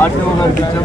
RTO గారికి ఇచ్చాం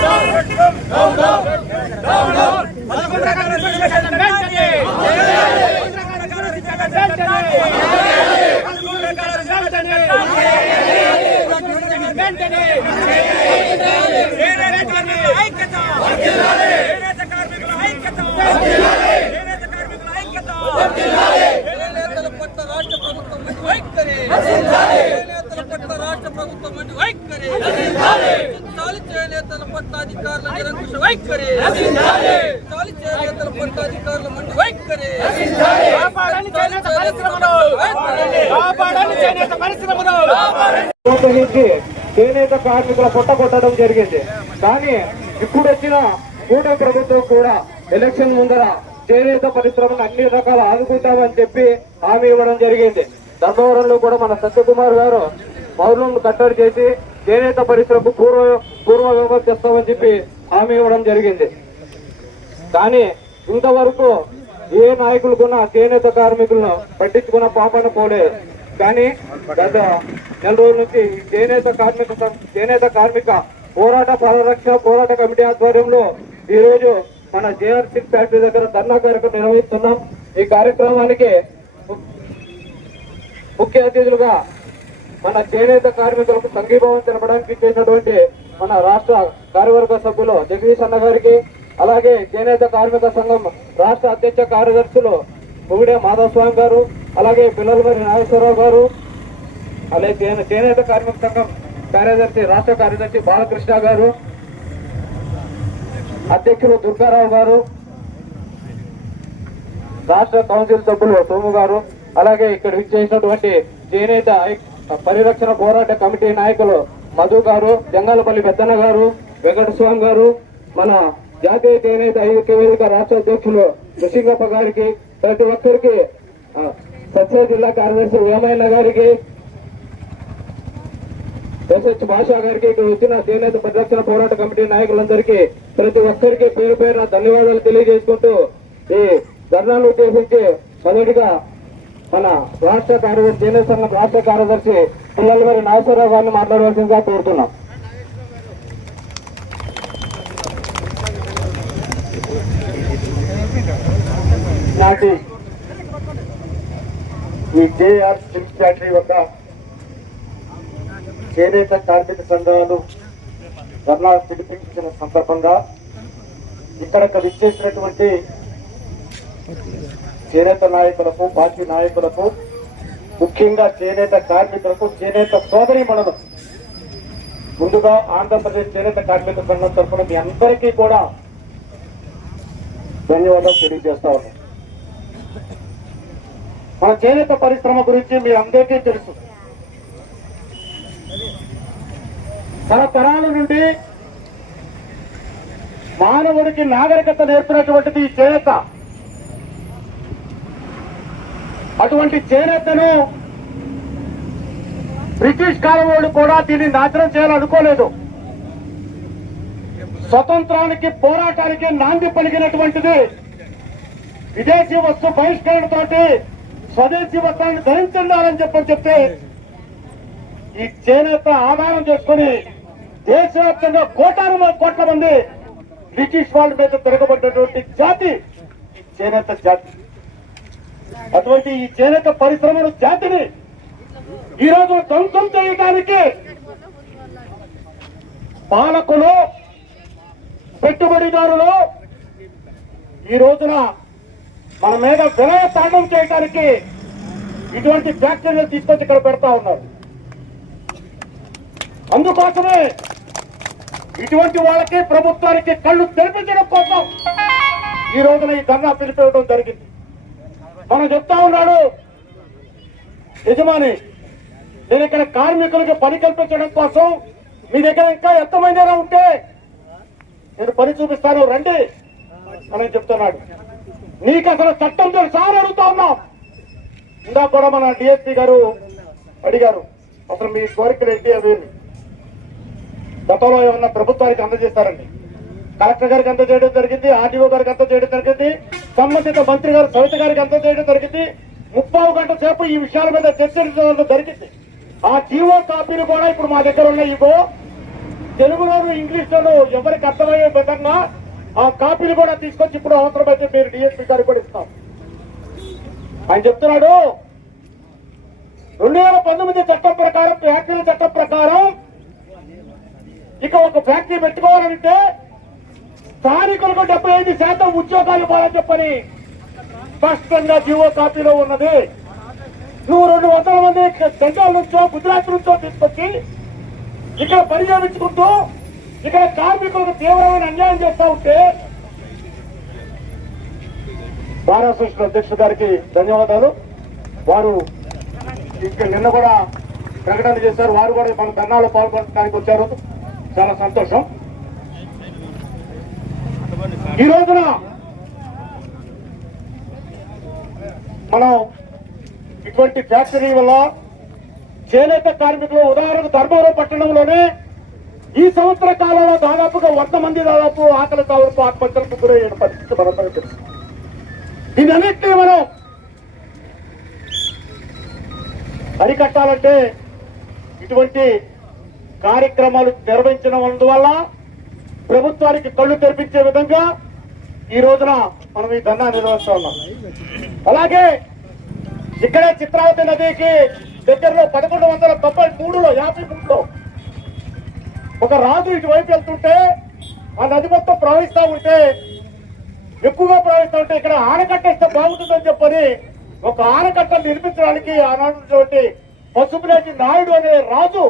వెంటనే ఐక్యత కార్మికుల ఐక్యత పట్ల రాష్ట్ర ప్రభుత్వం వైఖరి చేనేతల పట్ల రాష్ట్ర ప్రభుత్వం వంటి వైఖరి చాలి చేనేత కార్మికుల పొట్ట కొట్టడం జరిగింది. కానీ ఇప్పుడు వచ్చిన కూటమి ప్రభుత్వం కూడా ఎలక్షన్ ముందర చేనేత పరిశ్రమను అన్ని రకాలు ఆదుకుంటామని చెప్పి హామీ ఇవ్వడం జరిగింది. ధర్మవరంలో కూడా మన సత్యకుమార్ గారు పౌరులను కట్టడి చేసి చేనేత పరిశ్రమకు పూర్వ పూర్వ వ్యవహారం చేస్తామని చెప్పి హామీ ఇవ్వడం జరిగింది. కానీ ఇంతవరకు ఏ నాయకులకున్నా చేనేత కార్మికులను పట్టించుకున్న పాపన పోలేదు. కానీ గత నెల రోజుల నుంచి చేనేత కార్మిక చేనేత కార్మిక పోరాట పరిరక్షణ పోరాట కమిటీ ఆధ్వర్యంలో ఈరోజు మన జేఆర్ సిక్ ఫ్యాక్టరీ దగ్గర ధర్నా కార్యక్రమం నిర్వహిస్తున్నాం. ఈ కార్యక్రమానికి ముఖ్య అతిథులుగా మన చేనేత కార్మికులకు సంఘీభావం తెలపడానికి చేసినటువంటి మన రాష్ట్ర కార్యవర్గ సభ్యులు జగదీష్ అన్న గారికి అలాగే చేనేత కార్మిక సంఘం రాష్ట్ర అధ్యక్ష కార్యదర్శులు ముగిడే మాధవస్వామి గారు అలాగే పిల్లలవారి నాగేశ్వరరావు గారు అలాగే చేనేత కార్మిక సంఘం కార్యదర్శి రాష్ట్ర కార్యదర్శి బాలకృష్ణ గారు అధ్యక్షులు దుర్గారావు గారు రాష్ట్ర కౌన్సిల్ సభ్యులు సోము గారు అలాగే ఇక్కడ విచ్చేసినటువంటి చేనేత పరిరక్షణ పోరాట కమిటీ నాయకులు మధు గారు జంగాలపల్లి పెద్దన్న గారు వెంకటస్వామి గారు మన జాతీయ చేనేత ఐక్య వేదిక రాష్ట్ర అధ్యక్షులు నృసింగప్ప గారికి ప్రతి ఒక్కరికి సత్య జిల్లా కార్యదర్శి ఉయమైన గారికి ఎస్హెచ్ భాషా గారికి ఇక్కడ వచ్చిన చేనేత పరిరక్షణ పోరాట కమిటీ నాయకులందరికీ ప్రతి ఒక్కరికి పేరు పేరున ధన్యవాదాలు తెలియజేసుకుంటూ ఈ ధర్నాను ఉద్దేశించి మొదటిగా మన రాష్ట్ర కార్యదర్శి చేనేత సంఘం రాష్ట్ర కార్యదర్శి పిల్లల గారి నాగేశ్వరరావు గారిని మాట్లాడవలసిందిగా కోరుతున్నాం. నాటి ఈ జేఆర్ సిల్క్ ఫ్యాక్టరీ వద్ద చేనేత కార్మిక సంఘాలు ధర్నా పిలిపించిన సందర్భంగా ఇక్కడ విచ్చేసినటువంటి చేనేత నాయకులకు పార్టీ నాయకులకు ముఖ్యంగా చేనేత కార్మికులకు చేనేత సోదరి మనలు ముందుగా ఆంధ్రప్రదేశ్ చేనేత కార్మిక సంఘం తరఫున మీ అందరికీ కూడా ధన్యవాదాలు తెలియజేస్తా ఉన్నాను. మన చేనేత పరిశ్రమ గురించి మీ అందరికీ తెలుసు. తరతరాల నుండి మానవుడికి నాగరికత నేర్పినటువంటిది ఈ చేనేత. అటువంటి చేనేతను బ్రిటిష్ కాలం వాళ్ళు కూడా దీన్ని నాశనం చేయాలనుకోలేదు. స్వతంత్రానికి పోరాటానికి నాంది పలికినటువంటిది విదేశీ వస్తు బహిష్కరణతోటి స్వదేశీ వస్త్రాన్ని ధరించున్నారని చెప్పని చెప్తే ఈ చేనేత ఆధారం చేసుకుని దేశవ్యాప్తంగా కోటాను కోట్ల మంది బ్రిటిష్ వాళ్ళ మీద తిరగబడ్డటువంటి జాతి ఈ చేనేత జాతి. అటువంటి ఈ చేనేత పరిశ్రమల జాతిని ఈ రోజు ధ్వంసం చేయడానికి పాలకులు పెట్టుబడిదారులు ఈ రోజున మన మీద విలయ తాండం చేయడానికి ఇటువంటి ఫ్యాక్టరీలు తీసుకొచ్చి ఇక్కడ పెడతా ఉన్నారు. అందుకోసమే ఇటువంటి వాళ్ళకి ప్రభుత్వానికి కళ్ళు తెరిపించడం కోసం ఈ రోజున ఈ ధర్నా పిలిపివ్వడం జరిగింది. మనం చెప్తా ఉన్నాడు యజమాని నేను ఇక్కడ కార్మికులకి పని కల్పించడం కోసం మీ దగ్గర ఇంకా ఎంతమంది ఉంటే నేను పని చూపిస్తాను రండి అని చెప్తున్నాడు. నీకు అసలు చట్టం సార్ అడుగుతా ఉన్నాం. ఇందాక కూడా మన డిఎస్పీ గారు అడిగారు. అసలు మీ కోరికలు ఏంటి అవి గతంలో ఏమన్నా ప్రభుత్వానికి అందజేస్తారండి? కలెక్టర్ గారికి అందజేయడం జరిగింది ఆర్డీఓ గారికి అందజేయడం జరిగింది సంబంధిత మంత్రి గారు సవిత గారికి అందజేయడం జరిగింది. ముప్పావు గంట సేపు ఈ విషయాల మీద చర్చించడం జరిగింది. ఆ జీవో కాపీలు కూడా ఇప్పుడు మా దగ్గర ఉన్నాయి. ఇగో తెలుగులోను ఇంగ్లీష్లోను ఎవరికి అర్థమయ్యే విధంగా ఆ కాపీలు కూడా తీసుకొచ్చి ఇప్పుడు అవసరమైతే మీరు డిఎస్పీ గారికి కూడా ఇస్తాం. ఆయన చెప్తున్నాడు రెండు వేల పంతొమ్మిది చట్టం ప్రకారం ఫ్యాక్టరీల చట్టం ప్రకారం ఇక ఒక ఫ్యాక్టరీ పెట్టుకోవాలంటే స్థానికులకు డెబ్బై ఐదు శాతం ఉద్యోగాలు ఇవ్వాలని చెప్పని స్పష్టంగా జీవో కాపీలో ఉన్నది. నువ్వు రెండు వందల మంది సెంట్రల్ నుంచో గుజరాత్ నుంచో తీసుకొచ్చి ఇక్కడ పరిగణించుకుంటూ ఇక్కడ కార్మికులకు తీవ్రమైన అన్యాయం చేస్తా ఉంటే బార్ అసోసియేషన్ అధ్యక్షుడు గారికి ధన్యవాదాలు. వారు ఇక్కడ నిన్న కూడా ప్రకటన చేశారు. వారు కూడా మన ధర్నాలో పాల్గొనడానికి వచ్చారు. చాలా సంతోషం. ఈ రోజున మనం ఇటువంటి ఫ్యాక్టరీ వల్ల చేనేత కార్మికులు ఉదాహరణకు ధర్మవరం పట్టణంలోనే ఈ సంవత్సర కాలంలో దాదాపుగా వంద మంది దాదాపు ఆకలి కావలకు ఆత్మహత్యలకు గురయ్యే పరిస్థితి మనందరం తెలుసు. దీనన్నింటినీ మనం అరికట్టాలంటే ఇటువంటి కార్యక్రమాలు నిర్వహించడం వల్ల ప్రభుత్వానికి కళ్ళు తెరిపించే విధంగా ఈ రోజున మనం ఈ ధర్నా నిర్వహిస్తా ఉన్నాం. అలాగే ఇక్కడే చిత్రావతి నదికి దగ్గరలో పదకొండు వందల తొంభై మూడులో యాభై మూడులో ఒక రాజు ఇటువైపు వెళ్తుంటే ఆ నది మొత్తం ప్రవహిస్తూ ఉంటే ఎక్కువగా ప్రవహిస్తూ ఉంటే ఇక్కడ ఆనకట్ట ఇస్తే బాగుంటుందని చెప్పని ఒక ఆనకట్ట నిర్మించడానికి ఆనాటి పసుపులేటి నాయుడు అనే రాజు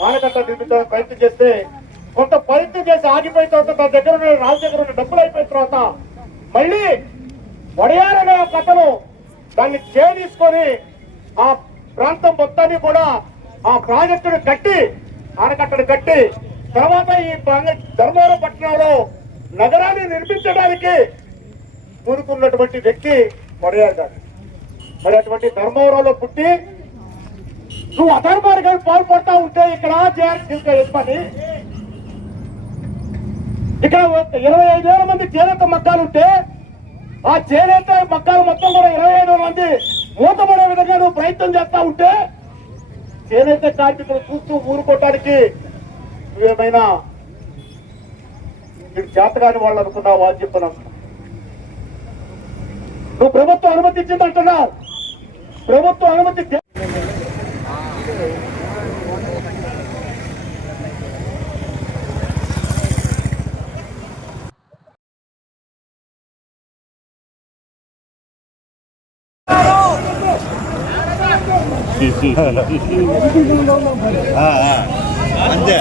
ఆనకట్ట నిర్మించడానికి ప్రయత్నం చేస్తే కొంత ప్రయత్నం చేసి ఆగిపోయిన తర్వాత తన దగ్గర ఉన్న రాజు దగ్గర ఉన్న డబ్బులు అయిపోయిన తర్వాత మళ్ళీ వడయారనే ఒక అతను దాన్ని చేదీసుకొని ఆ ప్రాంతం మొత్తాన్ని కూడా ఆ ప్రాజెక్టును కట్టి ఆనకట్టను కట్టి తర్వాత ఈ ధర్మవరం పట్టణంలో నగరాన్ని నిర్మించడానికి పూనుకున్నటువంటి వ్యక్తి వడయార్ గారు. మరి అటువంటి ధర్మవరంలో పుట్టి నువ్వు అధర్మానికి పాల్పడతా ఉంటే ఇక్కడ జేఆర్ చెప్పని ఇక్కడ ఒక ఇరవై ఐదు వేల మంది చేనేత మగ్గాలు ఉంటే ఆ చేనేత మగ్గాలు మొత్తం కూడా ఇరవై ఐదు మంది మూతపడే విధంగా నువ్వు ప్రయత్నం చేస్తా ఉంటే చేనేత కార్మికులు చూస్తూ ఊరుకోవటానికి నువ్వేమైనా మీరు చేతగాని వాళ్ళు అనుకున్నావు అని చెప్పినావు నువ్వు ప్రభుత్వం అనుమతించిందంటున్నావు. ప్రభుత్వం అనుమతి అంతే